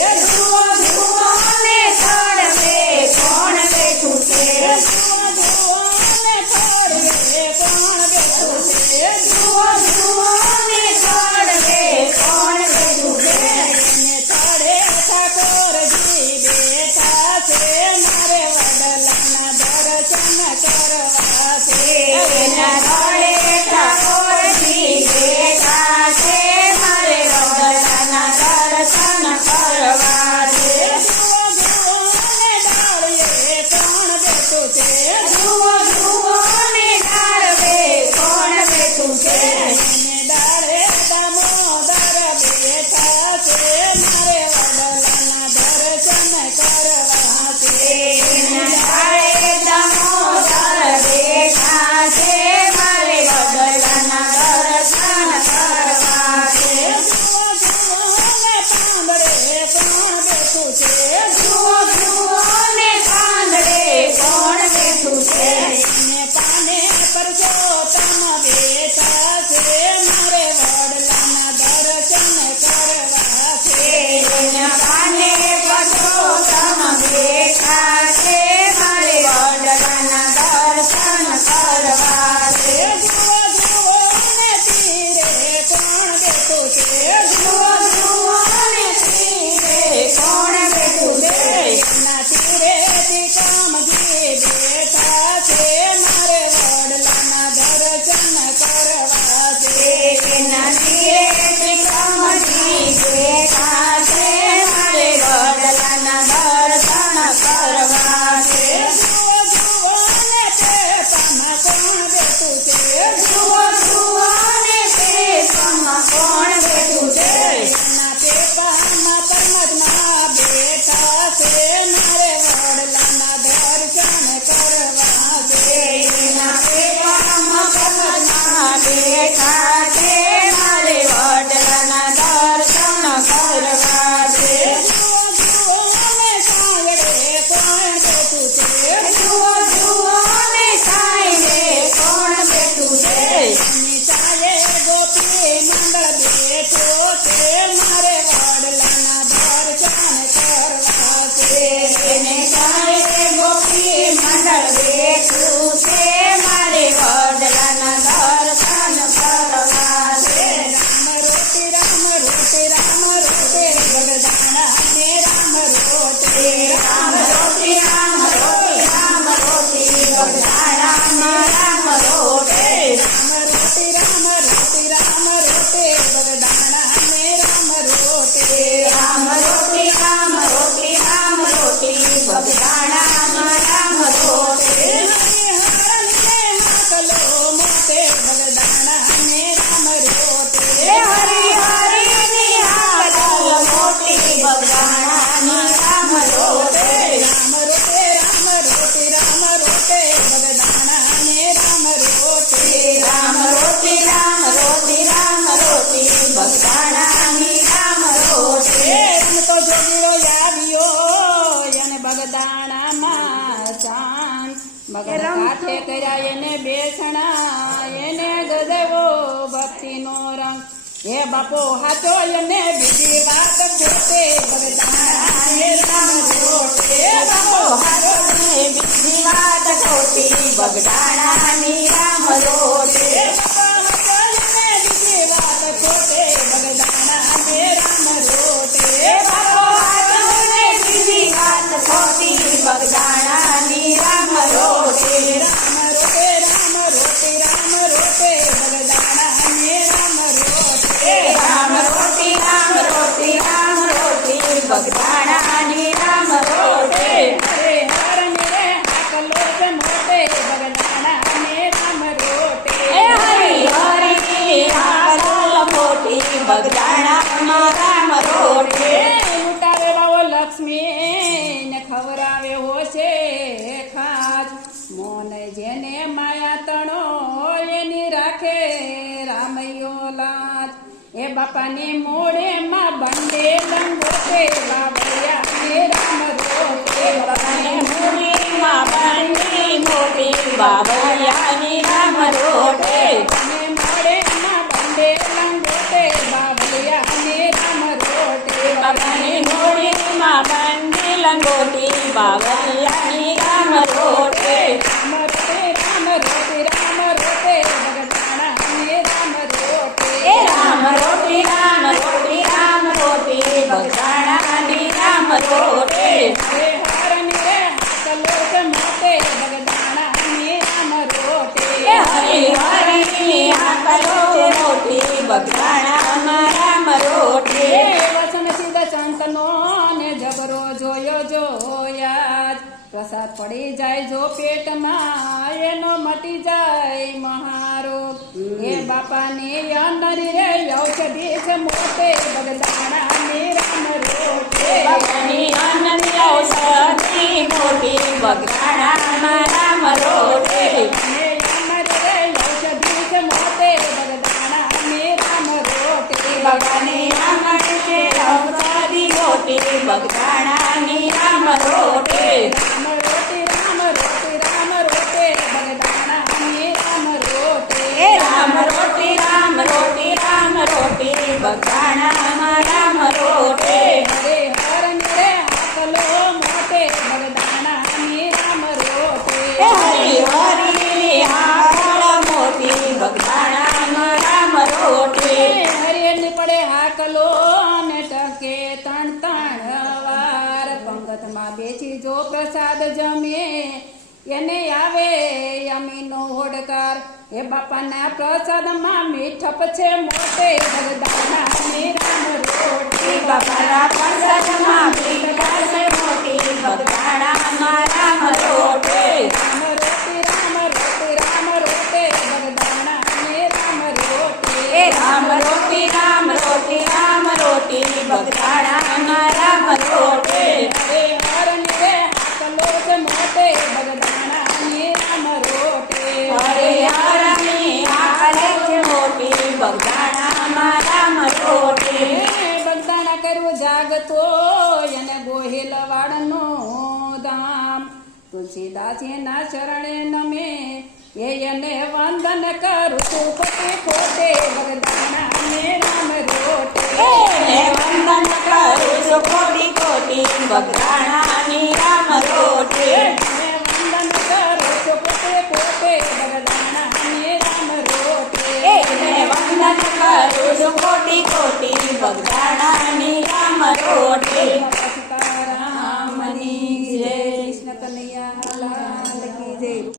જુઓ જુઓ ને થડવે કોણ બેઠું છે જુઓ જુઓ ને થડવે કોણ બેઠું છે જુઓ જુઓ ને થડવે કોણ બેઠું છે એને થડે ઠાકોરજી બેઠા છે મારે વડલાના દર્શન કરવા છે એના થડે ઠાકોરજી બેઠા છે મારે વડલાના દર્શન કરવા છે જુઓ જુઓ ને ડાળીએ કોણ બેઠું છે જુઓ જુઓ ને ડાળવે કોણ બેઠું છે એને ડાળે દામોદર બેઠા છે મારે વડલાના દર્શન કરવા છે એના ડાળે દામોદર બેઠા છે મારે વડલાના દર્શન કરવા છે જુઓ જુઓ ને પાંદડે કોણ બેઠું છે જુઓ જુઓ ને પાંદડે કોણ બેઠું છે એને પાને પરસોત્તમ બેઠા છે મારે વડલાના દર્શન કરવા છે એના પાને પરસોત્તમ બેઠા છે મારે વડલાના દર્શન કરવા છે જુઓ જુઓ ને તીરે કોણ બેઠું છે જુઓ જુઓ ને તીરે કોણ બેઠું છે એના તીરેથી કામજી બેઠા છે મારે વડલાના દર્શન કરવા છે એના તીરેથી કામજી બેઠા છે મારે વડલાના દર્શન કરવા છે જુઓ જુઓ ને પેટમાં કોણ બેઠું છે જુઓ જુઓ ને પેટમાં કોણ બેઠું છે એના પેટમાં પરમાત્મા બેઠા છે મારે વડલાના દર્શન કરવા છે એના પેટમાં પરમાત્મા બેઠા છે મારે વડલાના દર્શન કરવા છે જુઓ જુઓ ને સાંયડે કોણ બેઠું છે જુઓ જુઓ ને સાંયડે કોણ બેઠું છે એની સાયે ગોપી મંડળ બેઠો છે મારે વડલાના દર્શન કરવા છે એને સાયે ગોપી મંડળ બેઠું છે મારે વડલાના દર્શન કરવા છે રામ રોટી રામ રોટી રામ રોટે બગદાણા ને રામ રોટે રામ રોટી રામ રોટી રામ રોટી બગદાણા રામ રોટે રામ રોટી રામ રોટી રામ રોટે બગદાણા ને રામ રોટે રામ રોટી રામ રોટી રામ રોટી બગદાણા રામ રોટે હરિહરને હાકલો મોટે બગદાણા ને રામ રોટે હરિહરની હાકલો મોટી બગદાણા રામ રોટે રામ રોટે રામ રોટી રામ રોટે બગદાણા ને રામ રોટે રામ રોટી રામ રોટી રામ રોટી બગદાણા ની રામ રોટે એમ તો જોગીરો આવ્યો એને બગદાણામાં ચાંદ બગડ કાંઠે કર્યા એને બેસણા એને ગજવો ભક્તિનો રંગ હે બાપો હાચો એને બીજી વાત ખોટે બગદાણા ને રામ રોટે બાપો હાચો એને બીજી વાત ખોટી બગદાણા ની રામ રોટે બાપો હાચો એને બીજી વાત ખોટે બગદાણા ને રામ રોટે બાપો હાચો એને બીજી વાત ખોટી બગદાણા ની Ram rote Ram rote Ram rote Ram rote Bagdana ને રામ રોટે રામ રોટી રામ રોટી રામ રોટી બગદાણા ની રામ રોટે હરે હર ને હાકલો છે મોટે બગદાણા ને રામ રોટે હરિ હરિ હાકલો મોટી બગદાણા રામ રોટે લૂંટાવે બાવો લક્ષ્મી ને ખવરાવે હોશે ખાજ મોન જેને માયા તણો એની રાખે રામૈયો લાજ એ બાપાની મોડે માં બંડે લંગોટે બાબરિયા ને રામ રોટે બાપાની મોડે માં બંડે મોટે બાબરિયા ને રામ રોટે મોડે માં બંડે લંગોટે બાબરિયા ને રામ રોટે બાપાની મોડે બાવરિયાની Ram rote Ram rote Ram rote Ram rote બગદાણાની Ram rote એ રામ રોટી રામ રોટી રામ રોટી બગદાણાની રામ રોટે હરે હરની રે હાકલો છે મોટે બગદાણાની રામ રોટે એ હરિહરની હાકલો છે મોટી બગદાણામાં રામ રોટે એ વસન સીધા સંતનો ને જબરો જોયો જોયા પ્રસાદ પડી જાય જો પેટમાં એનો મટી જાય મહારોગ એ બાપાની અંદરી રે ઔષધિ છે મોટે બગદાણાની રામ રોટે બાપાની અનંત ઔષધિ મોટી બગદાણામાં રામ રોટે અને અંદરી રે ઔષધિ છે મોટે બગદાણાની રામ રોટે બાબાની આંગણ છે ઔષધિ મોટી બગદાણાની રામ રોટે રામ રોટી રામ રોટી રામ રોટે બગદાણાની રામ રોટે એ રામ રોટી રામ રોટી રામ રોટી બગદાણામાં રામ રોટે હરે હરની રે હાકલો મોટે બગદાણાની રામ રોટે એ હરિહરની હાકલ મોટી બગદાણામાં રામ રોટે હરિયરની પડે હાકલો ને ટકે ત્રણ વાર પંગતમાં બેસી જો પ્રસાદ જમે એને આવે યમીનો હોડકાર એ બાપાના પ્રસાદમાં મીઠપ છે મોટે બગદાણાની રામ રોટે બાબાના પ્રસાદમાં મીઠા છે મોટી બગદાણામાં રામ રોટે રામ રોટી રામ રોટી રામ રોટે બગદાણાની રામ રોટે એ રામ રોટી રામ રોટી રામ રોટી બગદાણામાં રામ રોટે હરે હરની રે હાકલો છે મોટે બગદાણાની રામ રોટે હરિહરની હાકલે છે મોટી બગદાણામાં રામ રોટે બગદાણા કરવું જાગતો અને ગોહિલ વાળનો ધામ તુલસીદાસ એના ચરણે નમે એને વંદન કરું છું ખોટે ખોટે બગદાણાને રામ રોટે એને વંદન કરું છું કોટી કોટી બગદાણાની રામ રોટે વંદન કરું છું ખોટે ખોટે બગદાણાને રામ રોટે એને વંદન કરું છું કોટી કોટી બગદાણાની રામ રોટે